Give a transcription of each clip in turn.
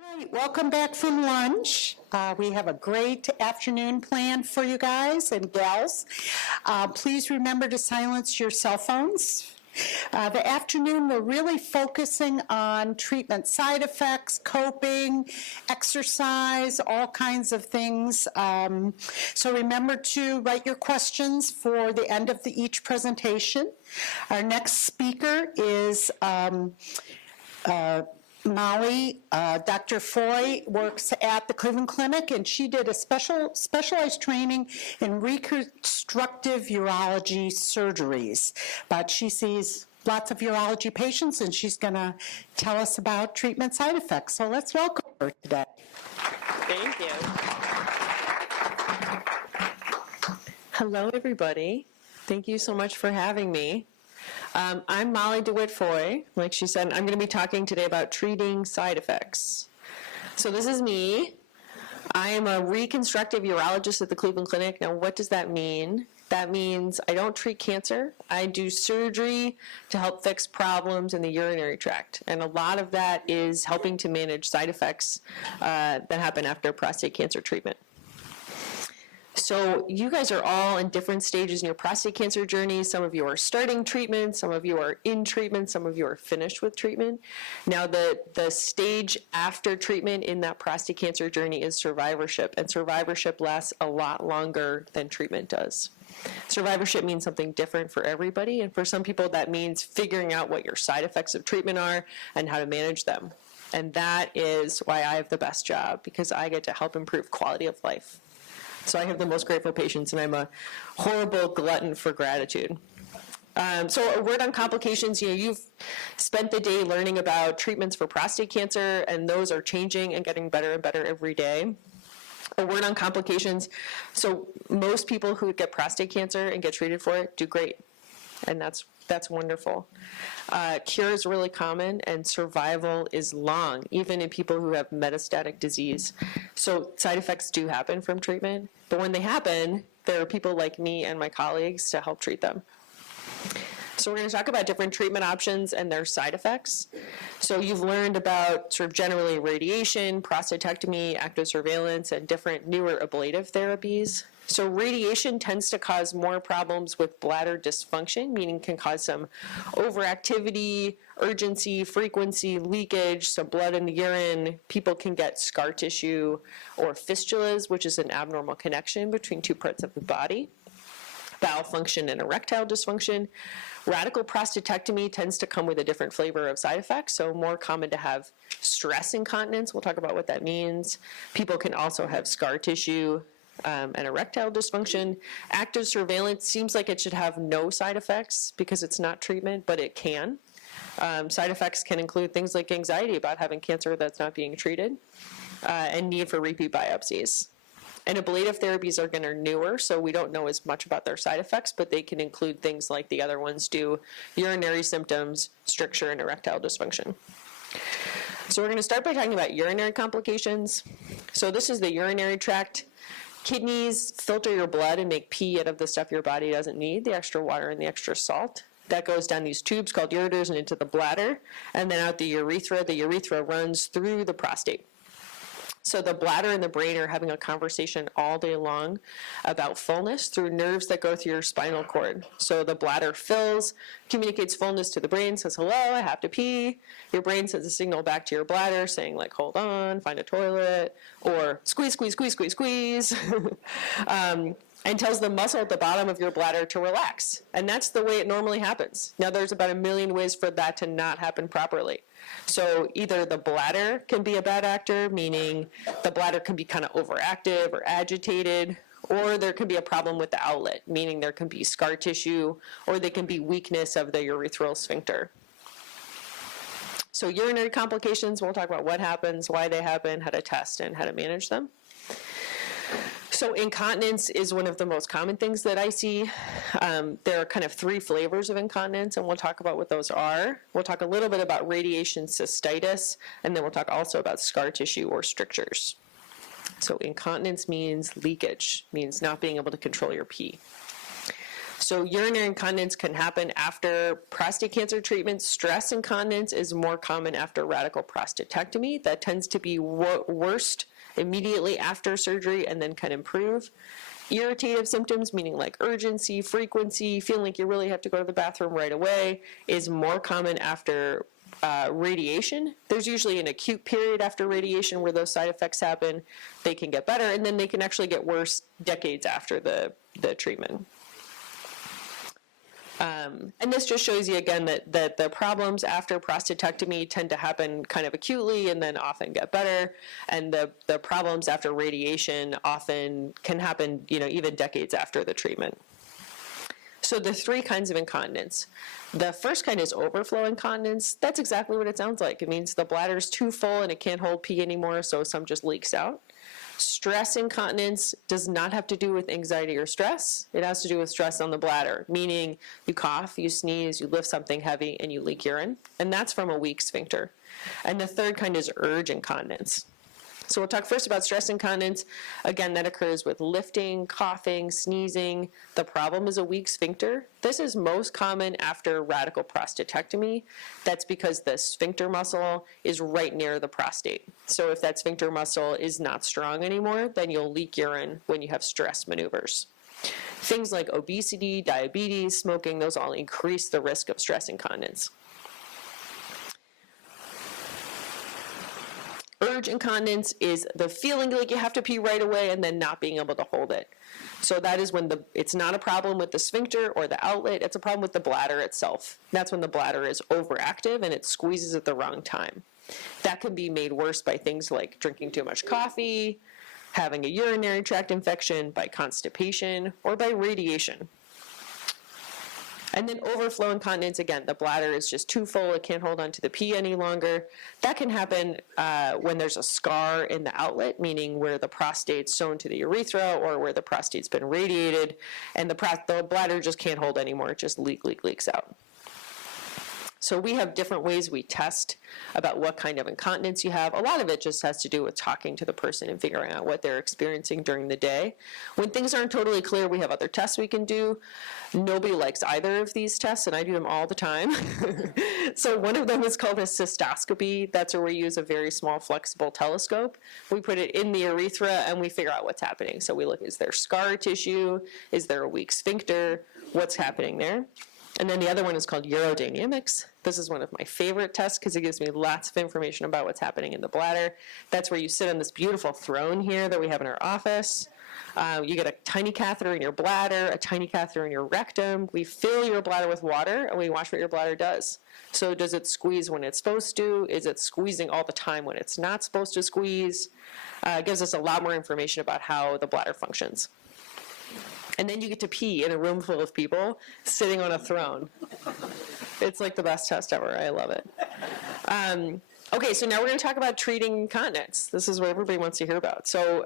Right, welcome back from lunch. We have a great afternoon planned for you guys and gals. Please remember to silence your cell phones. The afternoon, we're really focusing on treatment side effects, coping, exercise, all kinds of things. So remember to write your questions for the end of each presentation. Our next speaker is Molly. Dr. Foy works at the Cleveland Clinic, and she did a specialized training in reconstructive urology surgeries. But she sees lots of urology patients, and she's going to tell us about treatment side effects. So let's welcome her today. Thank you. Hello, everybody. Thank you so much for having me. I'm Molly Dewitt-Foy. Like she said, I'm going to be talking today about treating side effects. So this is me. I am a reconstructive urologist at the Cleveland Clinic. Now, what does that mean? That means I don't treat cancer. I do surgery to help fix problems in the urinary tract. And a lot of that is helping to manage side effects that happen after prostate cancer treatment. So you guys are all in different stages in your prostate cancer journey. Some of you are starting treatment, some of you are in treatment, some of you are finished with treatment. Now the stage after treatment in that prostate cancer journey is survivorship, and survivorship lasts a lot longer than treatment does. Survivorship means something different for everybody, and for some people that means figuring out what your side effects of treatment are and how to manage them. And that is why I have the best job, because I get to help improve quality of life. So I have the most grateful patients, and I'm a horrible glutton for gratitude. So a word on complications. You've spent the day learning about treatments for prostate cancer, and those are changing and getting better and better every day. A word on complications. So most people who get prostate cancer and get treated for it do great, and that's wonderful. Cure is really common, and survival is long, even in people who have metastatic disease. So side effects do happen from treatment, but when they happen, there are people like me and my colleagues to help treat them. So we're going to talk about different treatment options and their side effects. So you've learned about sort of generally radiation, prostatectomy, active surveillance, and different newer ablative therapies. So radiation tends to cause more problems with bladder dysfunction, meaning can cause some overactivity, urgency, frequency, leakage, some blood in the urine. People can get scar tissue or fistulas, which is an abnormal connection between two parts of the body. Bowel function and erectile dysfunction. Radical prostatectomy tends to come with a different flavor of side effects, so more common to have stress incontinence. We'll talk about what that means. People can also have scar tissue and erectile dysfunction. Active surveillance seems like it should have no side effects because it's not treatment, but it can. Side effects can include things like anxiety about having cancer that's not being treated and need for repeat biopsies. And ablative therapies are newer, so we don't know as much about their side effects, but they can include things like the other ones do: urinary symptoms, stricture, and erectile dysfunction. So we're going to start by talking about urinary complications. So this is the urinary tract. Kidneys filter your blood and make pee out of the stuff your body doesn't need, the extra water and the extra salt. That goes down these tubes called ureters and into the bladder, and then out the urethra. The urethra runs through the prostate. So the bladder and the brain are having a conversation all day long about fullness through nerves that go through your spinal cord. So the bladder fills, communicates fullness to the brain, says, hello, I have to pee. Your brain sends a signal back to your bladder saying, like, hold on, find a toilet, or squeeze, squeeze, squeeze, squeeze, squeeze. And tells the muscle at the bottom of your bladder to relax. And that's the way it normally happens. Now, there's about 1 million ways for that to not happen properly. So either the bladder can be a bad actor, meaning the bladder can be kind of overactive or agitated, or there can be a problem with the outlet, meaning there can be scar tissue, or there can be weakness of the urethral sphincter. So urinary complications, we'll talk about what happens, why they happen, how to test, and how to manage them. So incontinence is one of the most common things that I see. There are kind of 3 flavors of incontinence, and we'll talk about what those are. We'll talk a little bit about radiation cystitis, and then we'll talk also about scar tissue or strictures. So incontinence means leakage, means not being able to control your pee. So urinary incontinence can happen after prostate cancer treatment. Stress incontinence is more common after radical prostatectomy. That tends to be worst immediately after surgery and then can improve. Irritative symptoms, meaning like urgency, frequency, feeling like you really have to go to the bathroom right away, is more common after radiation. There's usually an acute period after radiation where those side effects happen. They can get better, and then they can actually get worse decades after the treatment. And this just shows you again that the problems after prostatectomy tend to happen kind of acutely and then often get better. And the problems after radiation often can happen, even decades after the treatment. So the three kinds of incontinence. The first kind is overflow incontinence. That's exactly what it sounds like. It means the bladder's too full and it can't hold pee anymore, so some just leaks out. Stress incontinence does not have to do with anxiety or stress. It has to do with stress on the bladder, meaning you cough, you sneeze, you lift something heavy, and you leak urine. And that's from a weak sphincter. And the third kind is urge incontinence. So we'll talk first about stress incontinence. Again, that occurs with lifting, coughing, sneezing. The problem is a weak sphincter. This is most common after radical prostatectomy. That's because the sphincter muscle is right near the prostate. So if that sphincter muscle is not strong anymore, then you'll leak urine when you have stress maneuvers. Things like obesity, diabetes, smoking, those all increase the risk of stress incontinence. Urge incontinence is the feeling like you have to pee right away and then not being able to hold it. So that is when it's not a problem with the sphincter or the outlet, it's a problem with the bladder itself. That's when the bladder is overactive and it squeezes at the wrong time. That can be made worse by things like drinking too much coffee, having a urinary tract infection, by constipation, or by radiation. And then overflow incontinence, again, the bladder is just too full, it can't hold on to the pee any longer. That can happen when there's a scar in the outlet, meaning where the prostate's sewn to the urethra or where the prostate's been radiated, and the bladder just can't hold anymore, it just leaks out. So we have different ways we test about what kind of incontinence you have. A lot of it just has to do with talking to the person and figuring out what they're experiencing during the day. When things aren't totally clear, we have other tests we can do. Nobody likes either of these tests, and I do them all the time. So one of them is called a cystoscopy. That's where we use a very small flexible telescope. We put it in the urethra and we figure out what's happening. So we look, is there scar tissue? Is there a weak sphincter? What's happening there? And then the other one is called urodynamics. This is one of my favorite tests because it gives me lots of information about what's happening in the bladder. That's where you sit on this beautiful throne here that we have in our office. You get a tiny catheter in your bladder, a tiny catheter in your rectum. We fill your bladder with water, and we watch what your bladder does. So does it squeeze when it's supposed to? Is it squeezing all the time when it's not supposed to squeeze? It gives us a lot more information about how the bladder functions. And then you get to pee in a room full of people sitting on a throne. It's like the best test ever. I love it. Okay, so now we're going to talk about treating incontinence. This is what everybody wants to hear about. So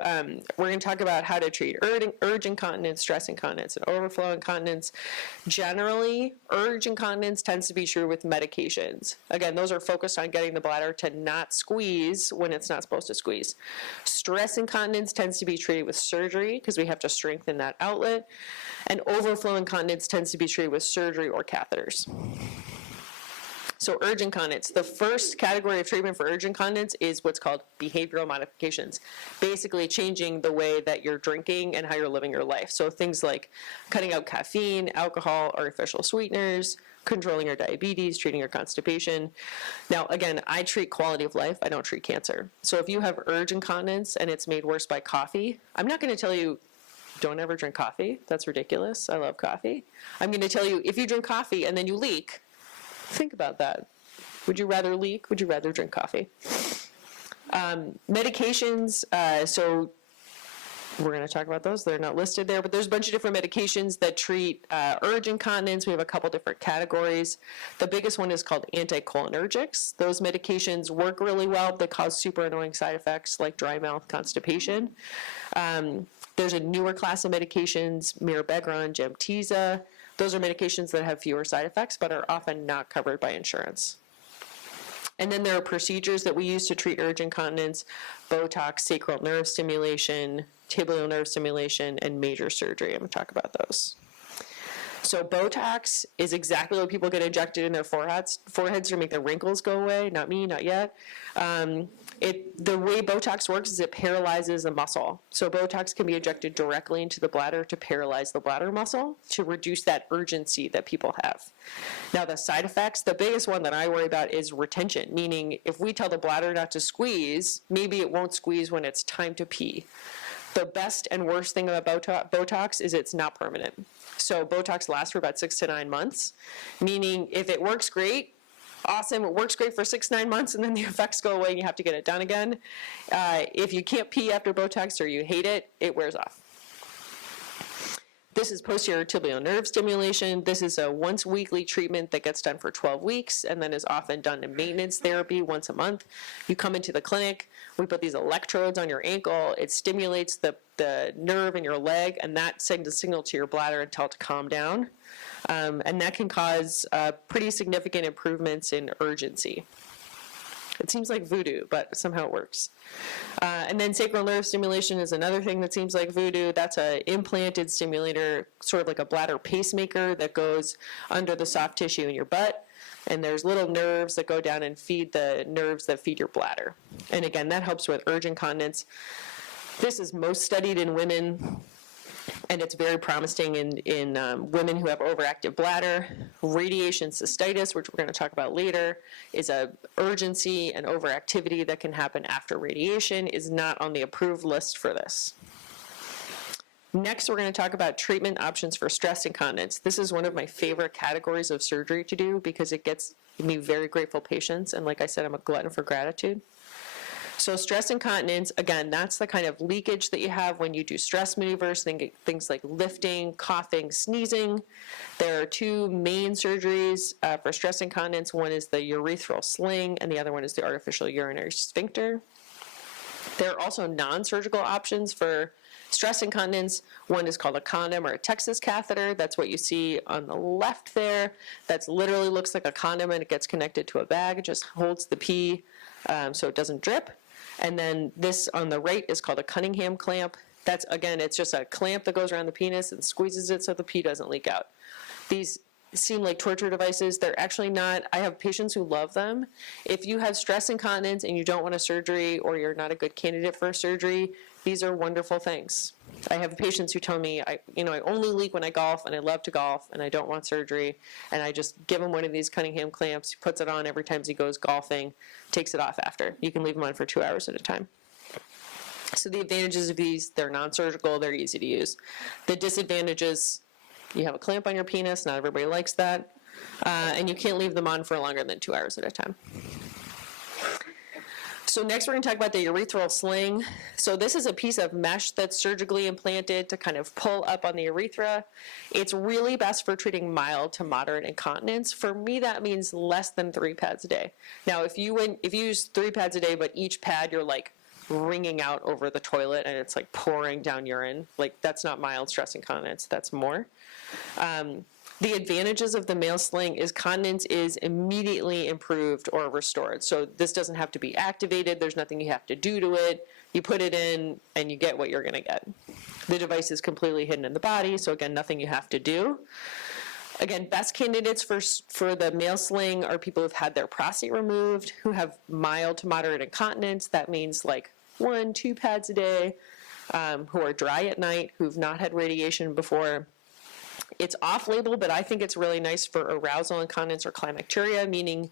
we're going to talk about how to treat urge incontinence, stress incontinence, and overflow incontinence. Generally, urge incontinence tends to be true with medications. Again, those are focused on getting the bladder to not squeeze when it's not supposed to squeeze. Stress incontinence tends to be treated with surgery because we have to strengthen that outlet. And overflow incontinence tends to be treated with surgery or catheters. So urge incontinence, the first category of treatment for urge incontinence is what's called behavioral modifications, basically changing the way that you're drinking and how you're living your life. So things like cutting out caffeine, alcohol, artificial sweeteners, controlling your diabetes, treating your constipation. Now, again, I treat quality of life, I don't treat cancer. So if you have urge incontinence and it's made worse by coffee, I'm not going to tell you don't ever drink coffee. That's ridiculous. I love coffee. I'm going to tell you if you drink coffee and then you leak, think about that. Would you rather leak? Would you rather drink coffee? Medications, so we're going to talk about those. They're not listed there, but there's a bunch of different medications that treat urge incontinence. We have a couple different categories. The biggest one is called anticholinergics. Those medications work really well. They cause super annoying side effects like dry mouth, constipation. There's a newer class of medications, mirabegron, Gemtesa. Those are medications that have fewer side effects but are often not covered by insurance. And then there are procedures that we use to treat urge incontinence: Botox, sacral nerve stimulation, tibial nerve stimulation, and major surgery. I'm going to talk about those. So Botox is exactly what people get injected in their foreheads to make their wrinkles go away. Not me, not yet. The way Botox works is it paralyzes the muscle. So Botox can be injected directly into the bladder to paralyze the bladder muscle to reduce that urgency that people have. Now the side effects, the biggest one that I worry about is retention, meaning if we tell the bladder not to squeeze, maybe it won't squeeze when it's time to pee. The best and worst thing about Botox is it's not permanent. So Botox lasts for about 6 to 9 months, meaning if it works great, awesome, it works great for 6 to 9 months, and then the effects go away and you have to get it done again. If you can't pee after Botox or you hate it, it wears off. This is posterior tibial nerve stimulation. This is a once weekly treatment that gets done for 12 weeks and then is often done in maintenance therapy once a month. You come into the clinic, we put these electrodes on your ankle, it stimulates the nerve in your leg, and that sends a signal to your bladder and tell it to calm down. And that can cause pretty significant improvements in urgency. It seems like voodoo, but somehow it works. And then sacral nerve stimulation is another thing that seems like voodoo. That's an implanted stimulator, sort of like a bladder pacemaker that goes under the soft tissue in your butt. And there's little nerves that go down and feed the nerves that feed your bladder. And again, that helps with urge incontinence. This is most studied in women, and it's very promising in women who have overactive bladder. Radiation cystitis, which we're going to talk about later, is a urgency and overactivity that can happen after radiation, is not on the approved list for this. Next, we're going to talk about treatment options for stress incontinence. This is one of my favorite categories of surgery to do because it gets me very grateful patients, and like I said, I'm a glutton for gratitude. So stress incontinence, again, that's the kind of leakage that you have when you do stress maneuvers, things like lifting, coughing, sneezing. There are 2 main surgeries for stress incontinence. One is the urethral sling, and the other one is the artificial urinary sphincter. There are also non-surgical options for stress incontinence. One is called a condom or a Texas catheter. That's what you see on the left there. That literally looks like a condom, and it gets connected to a bag. It just holds the pee so it doesn't drip. And then this on the right is called a Cunningham clamp. That's, again, it's just a clamp that goes around the penis and squeezes it so the pee doesn't leak out. These seem like torture devices. They're actually not. I have patients who love them. If you have stress incontinence and you don't want a surgery, or you're not a good candidate for a surgery, these are wonderful things. I have patients who tell me, I only leak when I golf, and I love to golf, and I don't want surgery, and I just give him one of these Cunningham clamps. He puts it on every time he goes golfing, takes it off after. You can leave them on for 2 hours at a time. So the advantages of these, they're non-surgical, they're easy to use. The disadvantages, you have a clamp on your penis, not everybody likes that, and you can't leave them on for longer than 2 hours at a time. So next we're going to talk about the urethral sling. So this is a piece of mesh that's surgically implanted to kind of pull up on the urethra. It's really best for treating mild to moderate incontinence. For me, that means less than 3 pads a day. Now, if you use 3 pads a day, but each pad you're like wringing out over the toilet and it's like pouring down urine, like that's not mild stress incontinence, that's more. The advantages of the male sling is continence is immediately improved or restored. So this doesn't have to be activated. There's nothing you have to do to it. You put it in and you get what you're going to get. The device is completely hidden in the body, so again, nothing you have to do. Again, best candidates for the male sling are people who've had their prostate removed, who have mild to moderate incontinence. That means like 1-2 pads a day, who are dry at night, who've not had radiation before. It's off-label, but I think it's really nice for arousal incontinence or climacteria, meaning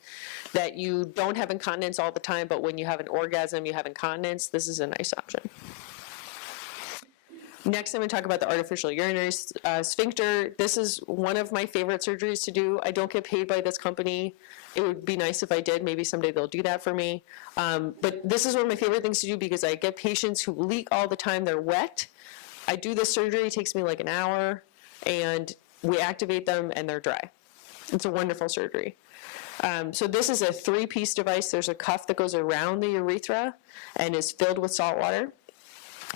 that you don't have incontinence all the time, but when you have an orgasm, you have incontinence. This is a nice option. Next, I'm going to talk about the artificial urinary sphincter. This is one of my favorite surgeries to do. I don't get paid by this company. It would be nice if I did. Maybe someday they'll do that for me. But this is one of my favorite things to do because I get patients who leak all the time. They're wet. I do this surgery. It takes me like an hour. And we activate them and they're dry. It's a wonderful surgery. So this is a 3-piece device. There's a cuff that goes around the urethra and is filled with salt water.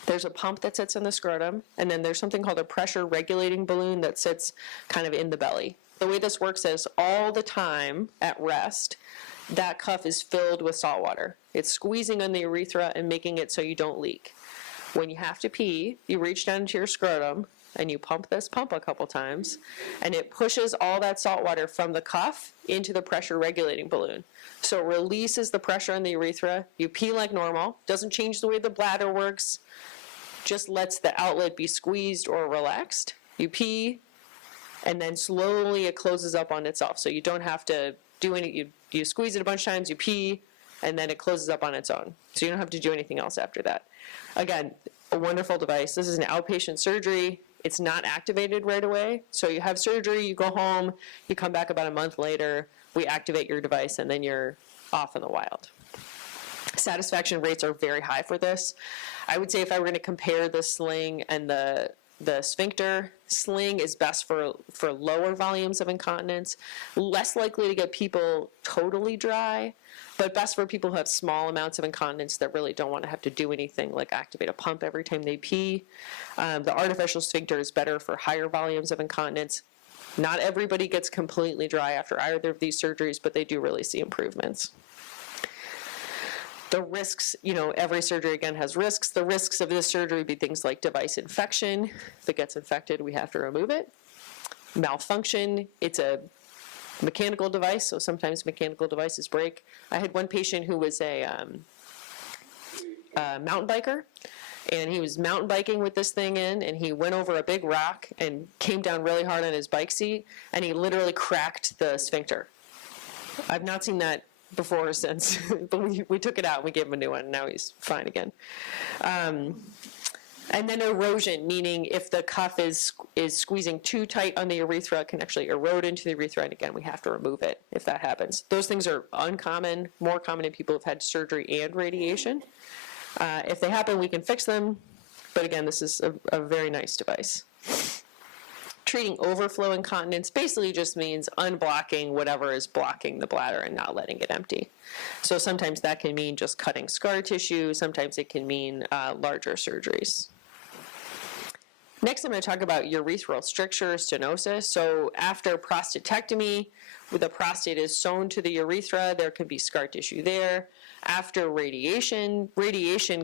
There's a pump that sits in the scrotum, and then there's something called a pressure regulating balloon that sits kind of in the belly. The way this works is all the time at rest, that cuff is filled with salt water. It's squeezing on the urethra and making it so you don't leak. When you have to pee, you reach down into your scrotum, and you pump this pump a couple times, and it pushes all that salt water from the cuff into the pressure regulating balloon. So it releases the pressure on the urethra. You pee like normal. Doesn't change the way the bladder works. Just lets the outlet be squeezed or relaxed. You pee, and then slowly it closes up on itself. So you don't have to do any, you squeeze it a bunch of times, you pee, and then it closes up on its own. So you don't have to do anything else after that. Again, a wonderful device. This is an outpatient surgery. It's not activated right away. So you have surgery, you go home, you come back about a month later, we activate your device, and then you're off in the wild. Satisfaction rates are very high for this. I would say if I were going to compare the sling and the sphincter, sling is best for lower volumes of incontinence, less likely to get people totally dry, but best for people who have small amounts of incontinence that really don't want to have to do anything like activate a pump every time they pee. The artificial sphincter is better for higher volumes of incontinence. Not everybody gets completely dry after either of these surgeries, but they do really see improvements. The risks, every surgery, again, has risks. The risks of this surgery would be things like device infection. If it gets infected, we have to remove it. Malfunction, it's a mechanical device, so sometimes mechanical devices break. I had one patient who was a mountain biker, and he was mountain biking with this thing in, and he went over a big rock and came down really hard on his bike seat, and he literally cracked the sphincter. I've not seen that before or since, but we took it out and we gave him a new one, and now he's fine again. And then erosion, meaning if the cuff is squeezing too tight on the urethra, it can actually erode into the urethra, and again, we have to remove it if that happens. Those things are uncommon, more common in people who've had surgery and radiation. If they happen, we can fix them, but again, this is a very nice device. Treating overflow incontinence basically just means unblocking whatever is blocking the bladder and not letting it empty. So sometimes that can mean just cutting scar tissue. Sometimes it can mean larger surgeries. Next, I'm going to talk about urethral stricture, stenosis. So after prostatectomy, where the prostate is sewn to the urethra, there can be scar tissue there. After radiation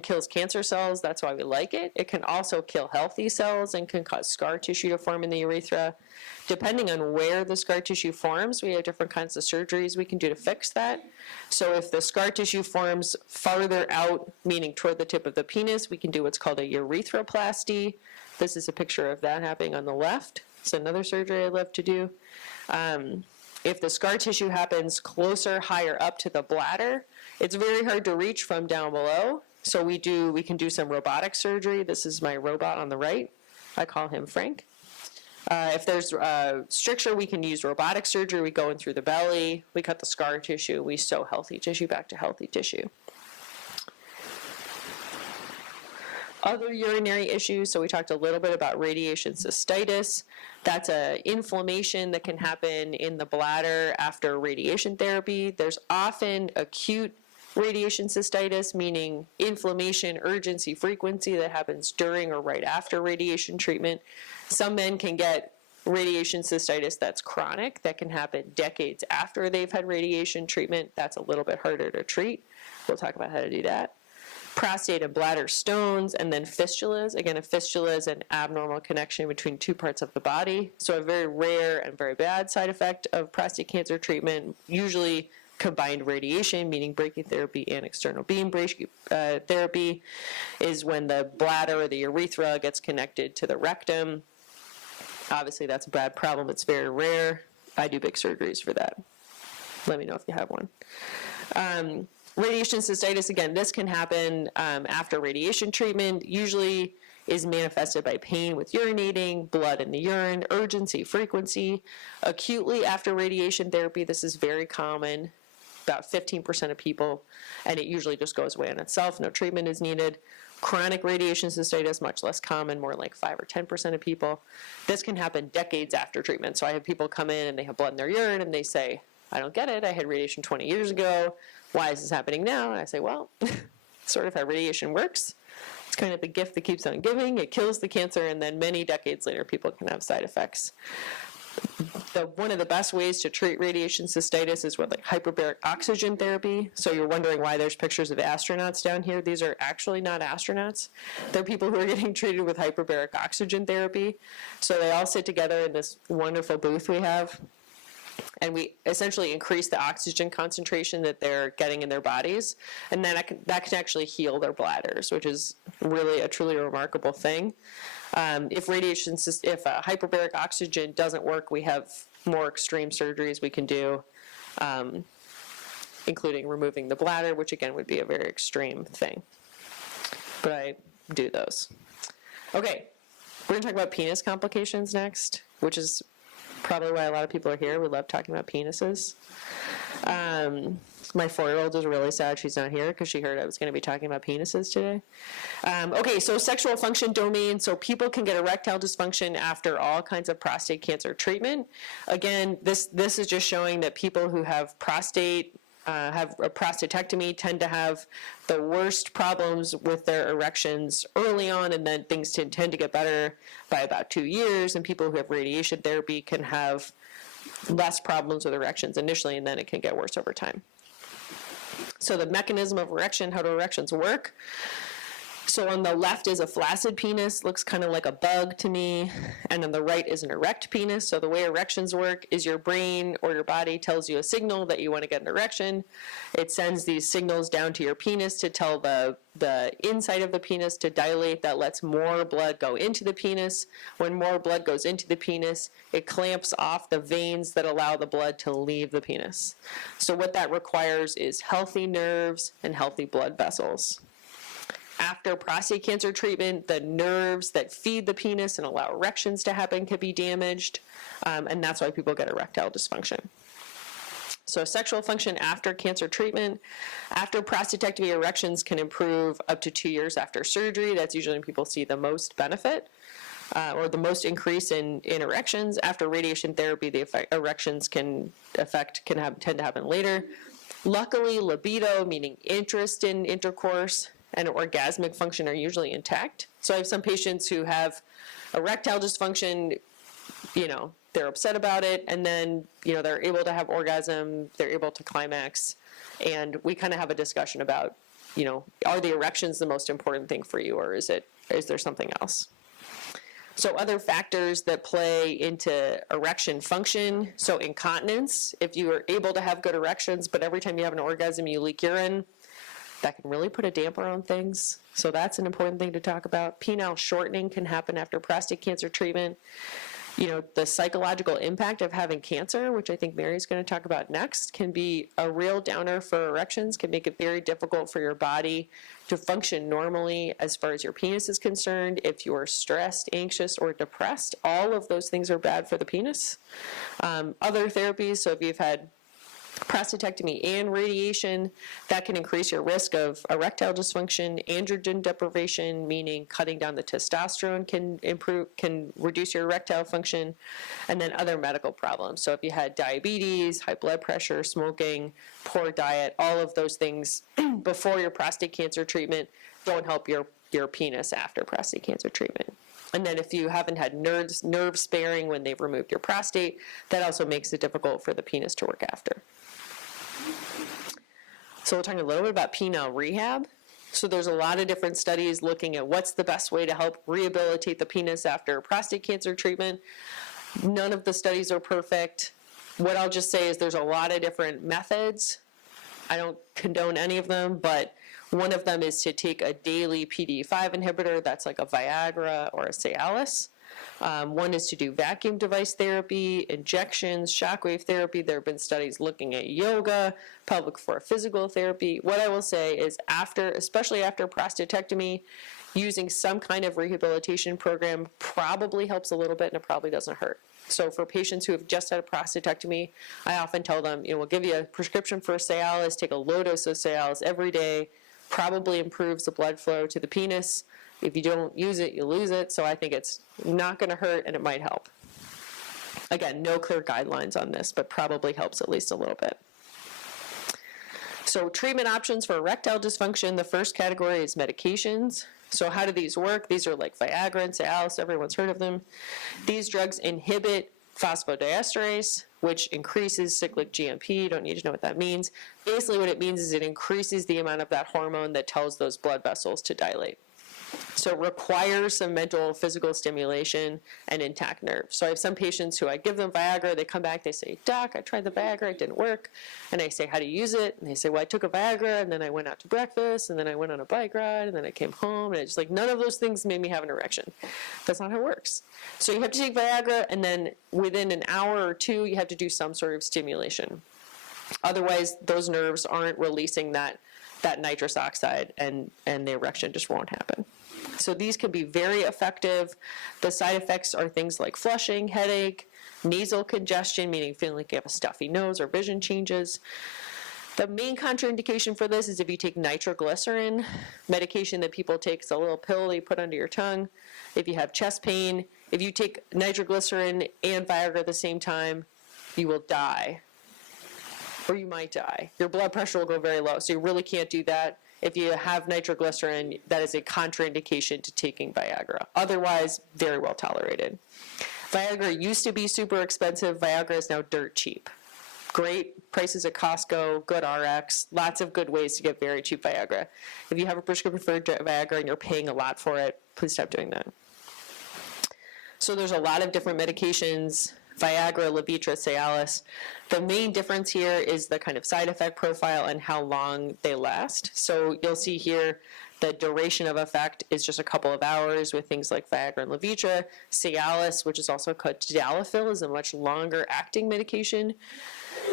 kills cancer cells. That's why we like it. It can also kill healthy cells and can cause scar tissue to form in the urethra. Depending on where the scar tissue forms, we have different kinds of surgeries we can do to fix that. So if the scar tissue forms farther out, meaning toward the tip of the penis, we can do what's called a urethroplasty. This is a picture of that happening on the left. It's another surgery I love to do. If the scar tissue happens closer, higher up to the bladder, it's very hard to reach from down below. So we can do some robotic surgery. This is my robot on the right. I call him Frank. If there's stricture, we can use robotic surgery. We go in through the belly. We cut the scar tissue. We sew healthy tissue back to healthy tissue. Other urinary issues, so we talked a little bit about radiation cystitis. That's an inflammation that can happen in the bladder after radiation therapy. There's often acute radiation cystitis, meaning inflammation, urgency, frequency that happens during or right after radiation treatment. Some men can get radiation cystitis that's chronic, that can happen decades after they've had radiation treatment. That's a little bit harder to treat. We'll talk about how to do that. Prostate and bladder stones, and then fistulas. Again, a fistula is an abnormal connection between two parts of the body. So a very rare and very bad side effect of prostate cancer treatment, usually combined radiation, meaning brachytherapy and external beam therapy, is when the bladder or the urethra gets connected to the rectum. Obviously, that's a bad problem. It's very rare. I do big surgeries for that. Let me know if you have one. Radiation cystitis, again, this can happen after radiation treatment, usually is manifested by pain with urinating, blood in the urine, urgency, frequency. Acutely after radiation therapy, this is very common, about 15% of people, and it usually just goes away on itself. No treatment is needed. Chronic radiation cystitis, much less common, more like 5 or 10% of people. This can happen decades after treatment. So I have people come in and they have blood in their urine and they say, I don't get it. I had radiation 20 years ago. Why is this happening now? And I say, well, sort of how radiation works. It's kind of the gift that keeps on giving. It kills the cancer, and then many decades later, people can have side effects. one of the best ways to treat radiation cystitis is with like hyperbaric oxygen therapy. So you're wondering why there's pictures of astronauts down here. These are actually not astronauts. They're people who are getting treated with hyperbaric oxygen therapy. So they all sit together in this wonderful booth we have, and we essentially increase the oxygen concentration that they're getting in their bodies, and then that can actually heal their bladders, which is really a truly remarkable thing. If hyperbaric oxygen doesn't work, we have more extreme surgeries we can do, including removing the bladder, which again would be a very extreme thing. But I do those. Okay, we're going to talk about penis complications next, which is probably why a lot of people are here. We love talking about penises. My 4-year-old is really sad she's not here because she heard I was going to be talking about penises today. Okay, so sexual function domain. So people can get erectile dysfunction after all kinds of prostate cancer treatment. Again, this is just showing that people who have have a prostatectomy tend to have the worst problems with their erections early on, and then things tend to get better by about 2 years, and people who have radiation therapy can have less problems with erections initially, and then it can get worse over time. So the mechanism of erection, how do erections work? So on the left is a flaccid penis, looks kind of like a bug to me, and on the right is an erect penis. So the way erections work is your brain or your body tells you a signal that you want to get an erection. It sends these signals down to your penis to tell the inside of the penis to dilate. That lets more blood go into the penis. When more blood goes into the penis, it clamps off the veins that allow the blood to leave the penis. So what that requires is healthy nerves and healthy blood vessels. After prostate cancer treatment, the nerves that feed the penis and allow erections to happen can be damaged, and that's why people get erectile dysfunction. So sexual function after cancer treatment. After prostatectomy, erections can improve up to 2 years after surgery. That's usually when people see the most benefit or the most increase in erections. After radiation therapy, the erections tend to happen later. Luckily, libido, meaning interest in intercourse, and orgasmic function are usually intact. So I have some patients who have erectile dysfunction, they're upset about it, and then, they're able to have orgasm, they're able to climax, and we kind of have a discussion about, are the erections the most important thing for you, or is there something else? So other factors that play into erection function, so incontinence, if you are able to have good erections, but every time you have an orgasm you leak urine, that can really put a damper on things. So that's an important thing to talk about. Penile shortening can happen after prostate cancer treatment. The psychological impact of having cancer, which I think Mary's going to talk about next, can be a real downer for erections, can make it very difficult for your body to function normally as far as your penis is concerned. If you're stressed, anxious, or depressed, all of those things are bad for the penis. Other therapies, so if you've had prostatectomy and radiation, that can increase your risk of erectile dysfunction. Androgen deprivation, meaning cutting down the testosterone, can reduce your erectile function, and then other medical problems. So if you had diabetes, high blood pressure, smoking, poor diet, all of those things before your prostate cancer treatment don't help your penis after prostate cancer treatment. And then if you haven't had nerve sparing when they've removed your prostate, that also makes it difficult for the penis to work after. So we'll talk a little bit about penile rehab. So there's a lot of different studies looking at what's the best way to help rehabilitate the penis after prostate cancer treatment. None of the studies are perfect. What I'll just say is there's a lot of different methods. I don't condone any of them, but one of them is to take a daily PDE5 inhibitor, that's like a Viagra or a Cialis. One is to do vacuum device therapy, injections, shockwave therapy. There have been studies looking at yoga, pelvic floor physical therapy. What I will say is especially after prostatectomy, using some kind of rehabilitation program probably helps a little bit, and it probably doesn't hurt. So for patients who have just had a prostatectomy, I often tell them, we'll give you a prescription for Cialis, take a low dose of Cialis every day, probably improves the blood flow to the penis. If you don't use it, you lose it. So I think it's not going to hurt, and it might help. Again, no clear guidelines on this, but probably helps at least a little bit. So treatment options for erectile dysfunction, the first category is medications. So how do these work? These are like Viagra and Cialis, everyone's heard of them. These drugs inhibit phosphodiesterase, which increases cyclic GMP. You don't need to know what that means. Basically what it means is it increases the amount of that hormone that tells those blood vessels to dilate. So it requires some mental, physical stimulation and intact nerves. So I have some patients who I give them Viagra, they come back, they say, Doc, I tried the Viagra, it didn't work. And I say, how do you use it? And they say, well, I took a Viagra, and then I went out to breakfast, and then I went on a bike ride, and then I came home, and it's like, none of those things made me have an erection. That's not how it works. So you have to take Viagra, and then within an hour or two, you have to do some sort of stimulation. Otherwise, those nerves aren't releasing that nitrous oxide, and the erection just won't happen. So these can be very effective. The side effects are things like flushing, headache, nasal congestion, meaning feeling like you have a stuffy nose or vision changes. The main contraindication for this is if you take nitroglycerin, medication that people take. It's a little pill they put under your tongue. If you have chest pain, if you take nitroglycerin and Viagra at the same time, you will die, or you might die. Your blood pressure will go very low, so you really can't do that. If you have nitroglycerin, that is a contraindication to taking Viagra. Otherwise, very well tolerated. Viagra used to be super expensive. Viagra is now dirt cheap. Great prices at Costco, good RX, lots of good ways to get very cheap Viagra. If you have a prescription for Viagra and you're paying a lot for it, please stop doing that. So there's a lot of different medications, Viagra, Levitra, Cialis. The main difference here is the kind of side effect profile and how long they last. So you'll see here the duration of effect is just a couple of hours with things like Viagra and Levitra. Cialis, which is also called tadalafil, is a much longer acting medication.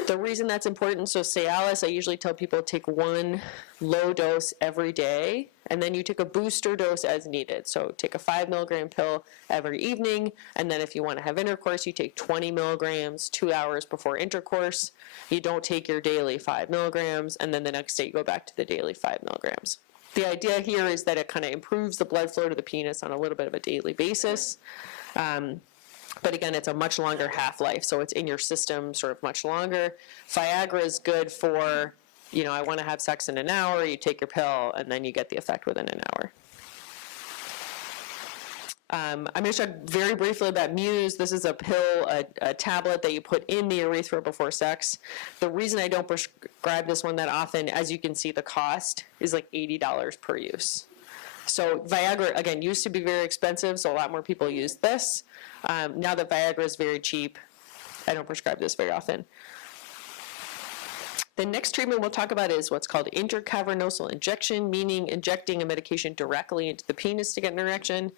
The reason that's important, so Cialis, I usually tell people take one low dose every day, and then you take a booster dose as needed. So take a 5 milligram pill every evening, and then if you want to have intercourse, you take 20 milligrams 2 hours before intercourse. You don't take your daily 5 milligrams, and then the next day you go back to the daily 5 milligrams. The idea here is that it kind of improves the blood flow to the penis on a little bit of a daily basis. But again, it's a much longer half-life, so it's in your system sort of much longer. Viagra is good for, I want to have sex in an hour, you take your pill, and then you get the effect within an hour. I'm going to talk very briefly about Muse. This is a pill, a tablet that you put in the urethra before sex. The reason I don't prescribe this one that often, as you can see, the cost is like $80 per use. So Viagra, again, used to be very expensive, so a lot more people use this. Now that Viagra is very cheap, I don't prescribe this very often. The next treatment we'll talk about is what's called intracavernosal injection, meaning injecting a medication directly into the penis to get an erection.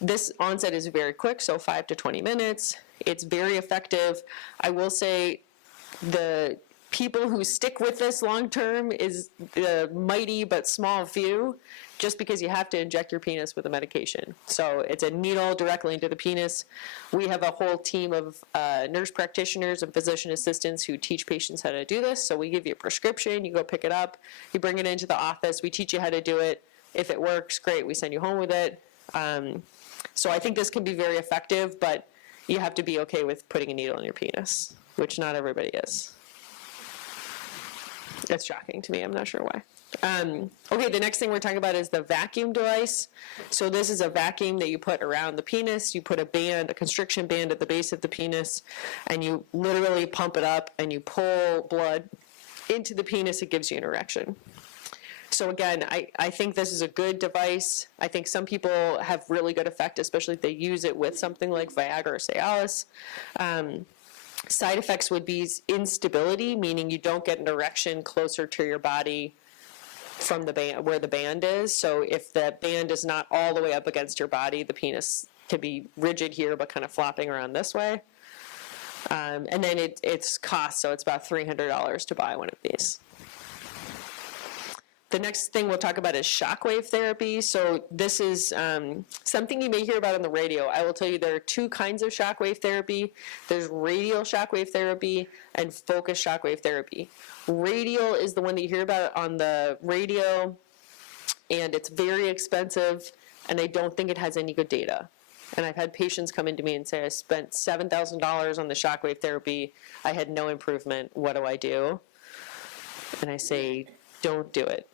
This onset is very quick, so 5 to 20 minutes. It's very effective. I will say the people who stick with this long term is the mighty but small few, just because you have to inject your penis with a medication. So it's a needle directly into the penis. We have a whole team of nurse practitioners and physician assistants who teach patients how to do this. So we give you a prescription, you go pick it up, you bring it into the office, we teach you how to do it. If it works, great, we send you home with it. So I think this can be very effective, but you have to be okay with putting a needle in your penis, which not everybody is. That's shocking to me. I'm not sure why. Okay, the next thing we're talking about is the vacuum device. So this is a vacuum that you put around the penis. You put a band, a constriction band at the base of the penis, and you literally pump it up and you pull blood into the penis. It gives you an erection. So again, I think this is a good device. I think some people have really good effect, especially if they use it with something like Viagra or Cialis. Side effects would be instability, meaning you don't get an erection closer to your body from the band, where the band is. So if the band is not all the way up against your body, the penis can be rigid here but kind of flopping around this way. And then it's cost, so it's about $300 to buy one of these. The next thing we'll talk about is shockwave therapy. So this is something you may hear about on the radio. I will tell you there are two kinds of shockwave therapy. There's radial shockwave therapy and focused shockwave therapy. Radial is the one that you hear about on the radio, and it's very expensive, and I don't think it has any good data. And I've had patients come into me and say, I spent $7,000 on the shockwave therapy. I had no improvement. What do I do? And I say, don't do it.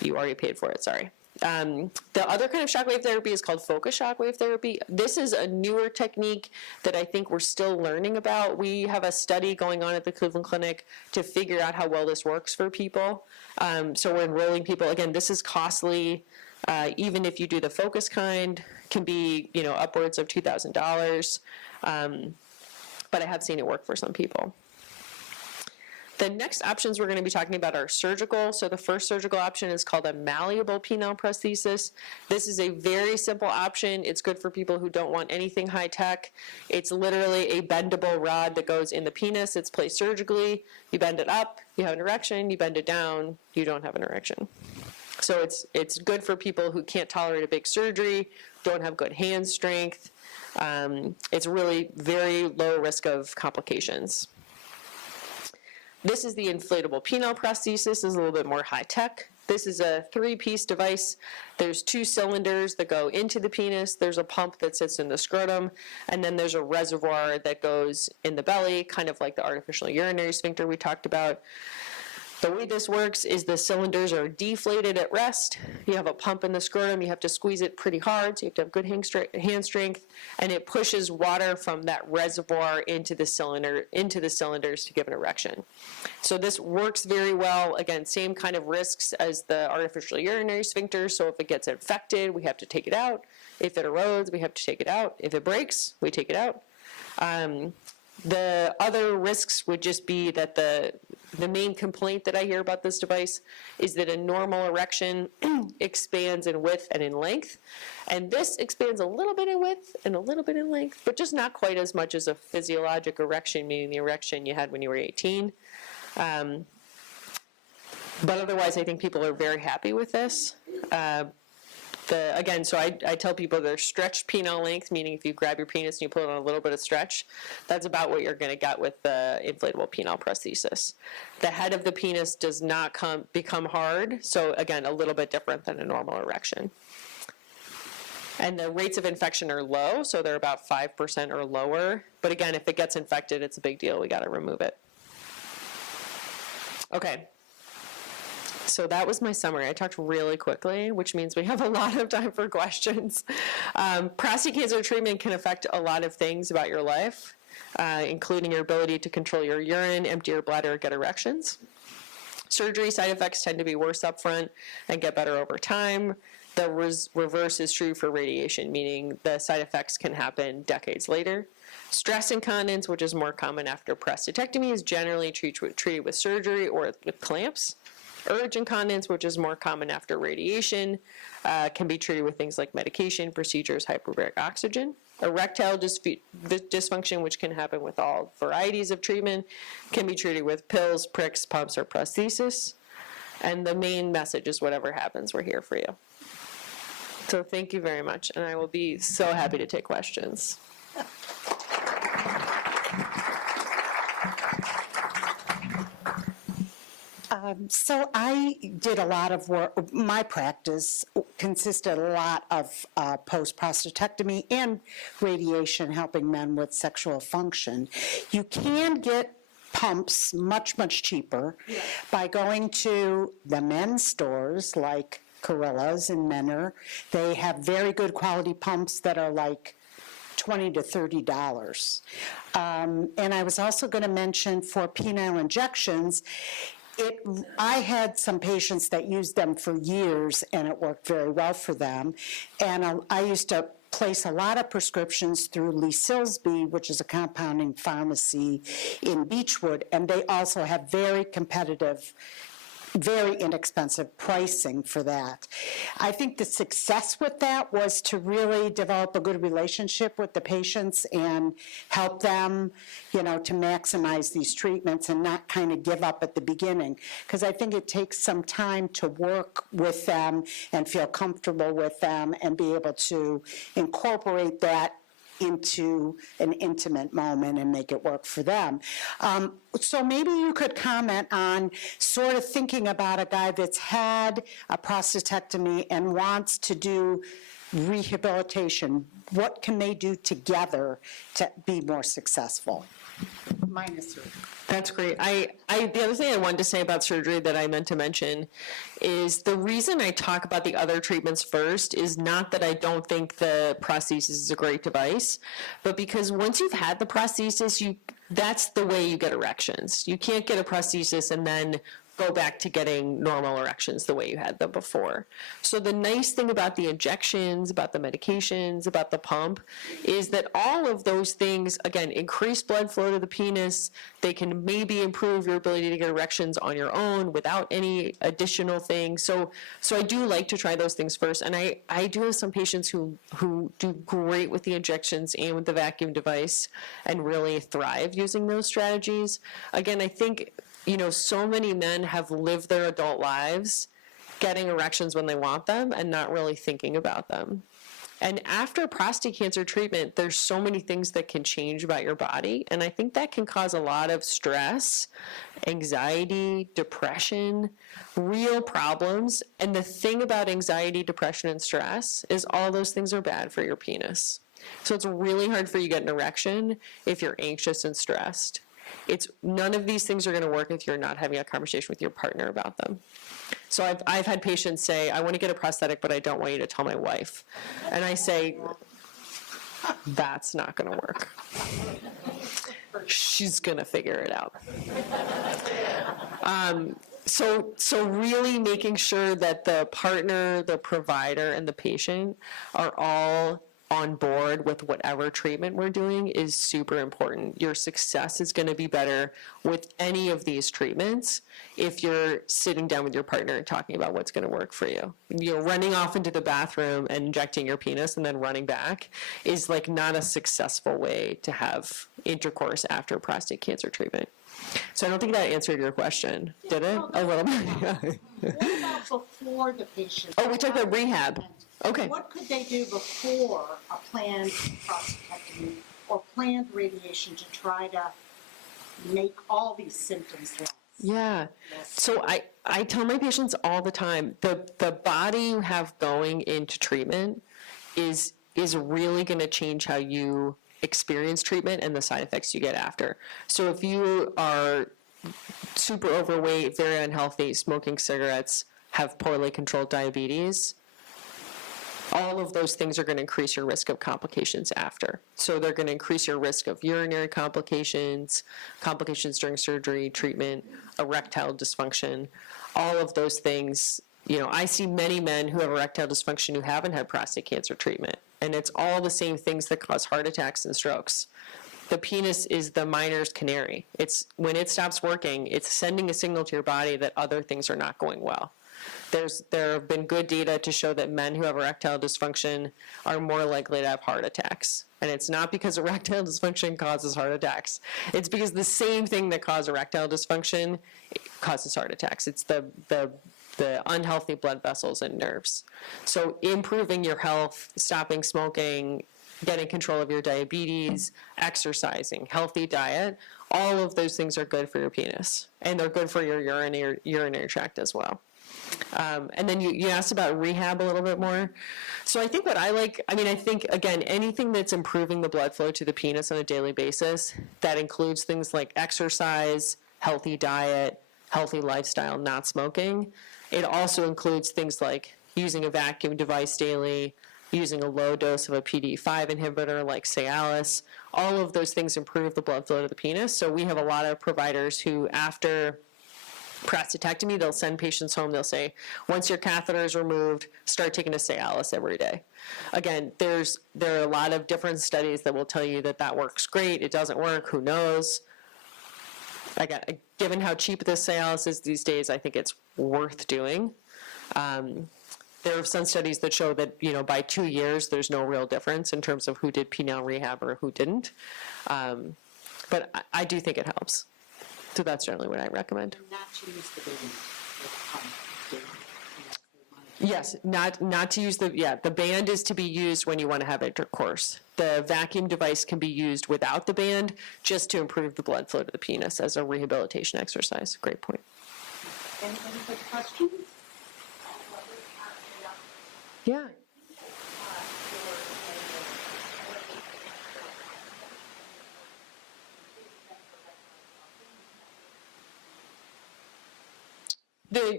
You already paid for it, sorry. The other kind of shockwave therapy is called focused shockwave therapy. This is a newer technique that I think we're still learning about. We have a study going on at the Cleveland Clinic to figure out how well this works for people. So we're enrolling people. Again, this is costly. Even if you do the focus kind, can be, upwards of $2,000. But I have seen it work for some people. The next options we're going to be talking about are surgical. So the first surgical option is called a malleable penile prosthesis. This is a very simple option. It's good for people who don't want anything high tech. It's literally a bendable rod that goes in the penis. It's placed surgically. You bend it up, you have an erection. You bend it down, you don't have an erection. So it's good for people who can't tolerate a big surgery, don't have good hand strength. It's really very low risk of complications. This is the inflatable penile prosthesis. This is a little bit more high-tech. This is a 3-piece device. There's 2 cylinders that go into the penis. There's a pump that sits in the scrotum, and then there's a reservoir that goes in the belly, kind of like the artificial urinary sphincter we talked about. The way this works is the cylinders are deflated at rest. You have a pump in the scrotum. You have to squeeze it pretty hard, so you have to have good hand strength, and it pushes water from that reservoir into the cylinders to give an erection. So this works very well. Again, same kind of risks as the artificial urinary sphincter. So if it gets infected, we have to take it out. If it erodes, we have to take it out. If it breaks, we take it out. The other risks would just be that the main complaint that I hear about this device is that a normal erection expands in width and in length. And this expands a little bit in width and a little bit in length, but just not quite as much as a physiologic erection, meaning the erection you had when you were 18. But otherwise, I think people are very happy with this. Again, so I tell people there's stretched penile length, meaning if you grab your penis and you put on a little bit of stretch, that's about what you're going to get with the inflatable penile prosthesis. The head of the penis does not become hard, so again, a little bit different than a normal erection. And the rates of infection are low, so they're about 5% or lower. But again, if it gets infected, it's a big deal. We got to remove it. Okay. So that was my summary. I talked really quickly, which means we have a lot of time for questions. Prostate cancer treatment can affect a lot of things about your life, including your ability to control your urine, empty your bladder, get erections. Surgery side effects tend to be worse up front and get better over time. The reverse is true for radiation, meaning the side effects can happen decades later. Stress incontinence, which is more common after prostatectomy, is generally treated with surgery or with clamps. Urge incontinence, which is more common after radiation, can be treated with things like medication, procedures, hyperbaric oxygen. Erectile dysfunction, which can happen with all varieties of treatment, can be treated with pills, pricks, pumps, or prosthesis. And the main message is whatever happens, we're here for you. So thank you very much, and I will be so happy to take questions. So I did a lot of work. My practice consisted a lot of post-prostatectomy and radiation, helping men with sexual function. You can get pumps much, much cheaper by going to the men's stores like Corilla's and Menor. They have very good quality pumps that are like $20 to $30. And I was also going to mention for penile injections, I had some patients that used them for years, and it worked very well for them. And I used to place a lot of prescriptions through Lee Silsby, which is a compounding pharmacy in Beechwood, and they also have very competitive, very inexpensive pricing for that. I think the success with that was to really develop a good relationship with the patients and help them, to maximize these treatments and not kind of give up at the beginning. Because I think it takes some time to work with them and feel comfortable with them and be able to incorporate that into an intimate moment and make it work for them. So maybe you could comment on sort of thinking about a guy that's had a prostatectomy and wants to do rehabilitation. What can they do together to be more successful? Mine is through. That's great. The other thing I wanted to say about surgery that I meant to mention is the reason I talk about the other treatments first is not that I don't think the prosthesis is a great device, but because once you've had the prosthesis, that's the way you get erections. You can't get a prosthesis and then go back to getting normal erections the way you had them before. So the nice thing about the injections, about the medications, about the pump, is that all of those things, again, increase blood flow to the penis. They can maybe improve your ability to get erections on your own without any additional things. So I do like to try those things first. And I do have some patients who do great with the injections and with the vacuum device and really thrive using those strategies. Again, I think, so many men have lived their adult lives getting erections when they want them and not really thinking about them. And after prostate cancer treatment, there's so many things that can change about your body. And I think that can cause a lot of stress, anxiety, depression, real problems. And the thing about anxiety, depression, and stress is all those things are bad for your penis. So it's really hard for you to get an erection if you're anxious and stressed. None of these things are going to work if you're not having a conversation with your partner about them. So I've had patients say, I want to get a prosthetic, but I don't want you to tell my wife. And I say, that's not going to work. She's going to figure it out. So really making sure that the partner, the provider, and the patient are all on board with whatever treatment we're doing is super important. Your success is going to be better with any of these treatments if you're sitting down with your partner and talking about what's going to work for you. Running off into the bathroom and injecting your penis and then running back is like not a successful way to have intercourse after prostate cancer treatment. So I don't think that answered your question, did it? A little bit. What about before the patient? Oh, we talked about rehab. Okay. What could they do before a planned prostatectomy or planned radiation to try to make all these symptoms less? Yeah. So I tell my patients all the time, the body you have going into treatment is really going to change how you experience treatment and the side effects you get after. So if you are super overweight, very unhealthy, smoking cigarettes, have poorly controlled diabetes, all of those things are going to increase your risk of complications after. So they're going to increase your risk of urinary complications, complications during surgery, treatment, erectile dysfunction, all of those things. I see many men who have erectile dysfunction who haven't had prostate cancer treatment. And it's all the same things that cause heart attacks and strokes. The penis is the miner's canary. When it stops working, it's sending a signal to your body that other things are not going well. There have been good data to show that men who have erectile dysfunction are more likely to have heart attacks. And it's not because erectile dysfunction causes heart attacks. It's because the same thing that causes erectile dysfunction causes heart attacks. It's the unhealthy blood vessels and nerves. So improving your health, stopping smoking, getting control of your diabetes, exercising, healthy diet, all of those things are good for your penis. And they're good for your urinary tract as well. And then you asked about rehab a little bit more. So I think what I think, again, anything that's improving the blood flow to the penis on a daily basis, that includes things like exercise, healthy diet, healthy lifestyle, not smoking. It also includes things like using a vacuum device daily, using a low dose of a PDE5 inhibitor like Cialis. All of those things improve the blood flow to the penis. So we have a lot of providers who, after prostatectomy, they'll send patients home. They'll say, once your catheter is removed, start taking a Cialis every day. Again, there are a lot of different studies that will tell you that works great. It doesn't work. Who knows? Again, given how cheap this Cialis is these days, I think it's worth doing. There are some studies that show that, by 2 years, there's no real difference in terms of who did penile rehab or who didn't. But I do think it helps. So that's generally what I recommend. Not to use the band. Yes, not to use the band is to be used when you want to have intercourse. The vacuum device can be used without the band just to improve the blood flow to the penis as a rehabilitation exercise. Great point. Anybody have questions? Yeah.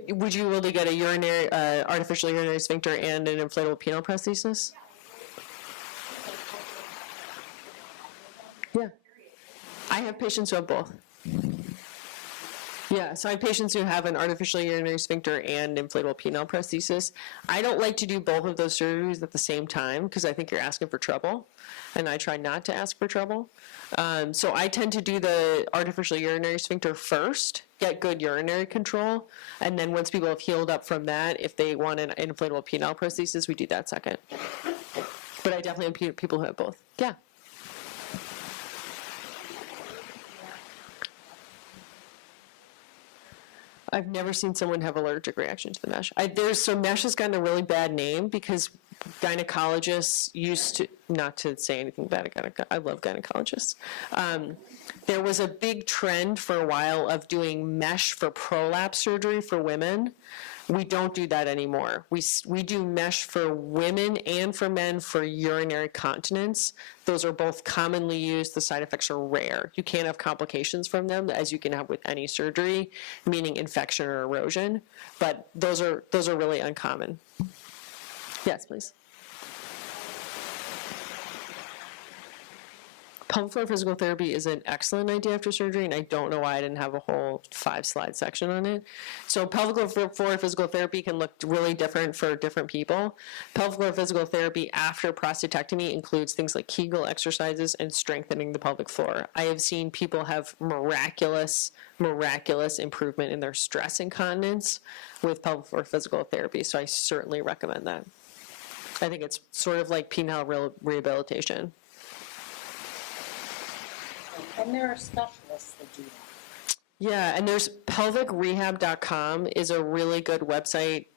Would you be able to get a urinary, artificial urinary sphincter and an inflatable penile prosthesis? Yeah. I have patients who have both. Yeah, so I have patients who have an artificial urinary sphincter and inflatable penile prosthesis. I don't like to do both of those surgeries at the same time because I think you're asking for trouble, and I try not to ask for trouble. So I tend to do the artificial urinary sphincter first, get good urinary control, and then once people have healed up from that, if they want an inflatable penile prosthesis, we do that second. But I definitely have people who have both. Yeah. I've never seen someone have allergic reaction to the mesh. So mesh has gotten a really bad name because gynecologists used to, not to say anything bad about I love gynecologists. There was a big trend for a while of doing mesh for prolapse surgery for women. We don't do that anymore. We do mesh for women and for men for urinary continence. Those are both commonly used. The side effects are rare. You can't have complications from them as you can have with any surgery, meaning infection or erosion. But those are really uncommon. Yes, please. Pelvic floor physical therapy is an excellent idea after surgery, and I don't know why I didn't have a whole 5-slide section on it. So pelvic floor physical therapy can look really different for different people. Pelvic floor physical therapy after prostatectomy includes things like Kegel exercises and strengthening the pelvic floor. I have seen people have miraculous improvement in their stress incontinence with pelvic floor physical therapy, so I certainly recommend that. I think it's sort of like penile rehabilitation. And there are specialists that do that. Yeah, and there's pelvicrehab.com is a really good website.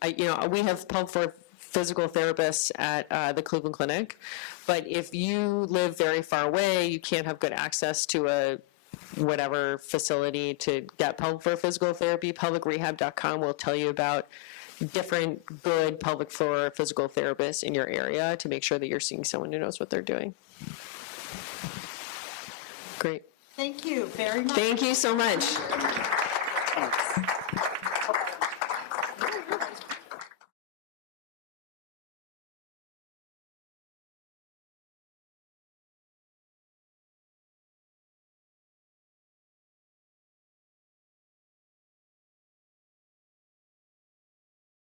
We have pelvic floor physical therapists at the Cleveland Clinic, but if you live very far away, you can't have good access to a whatever facility to get pelvic floor physical therapy, pelvicrehab.com will tell you about different good pelvic floor physical therapists in your area to make sure that you're seeing someone who knows what they're doing. Great. Thank you very much. Thank you so much. Thanks.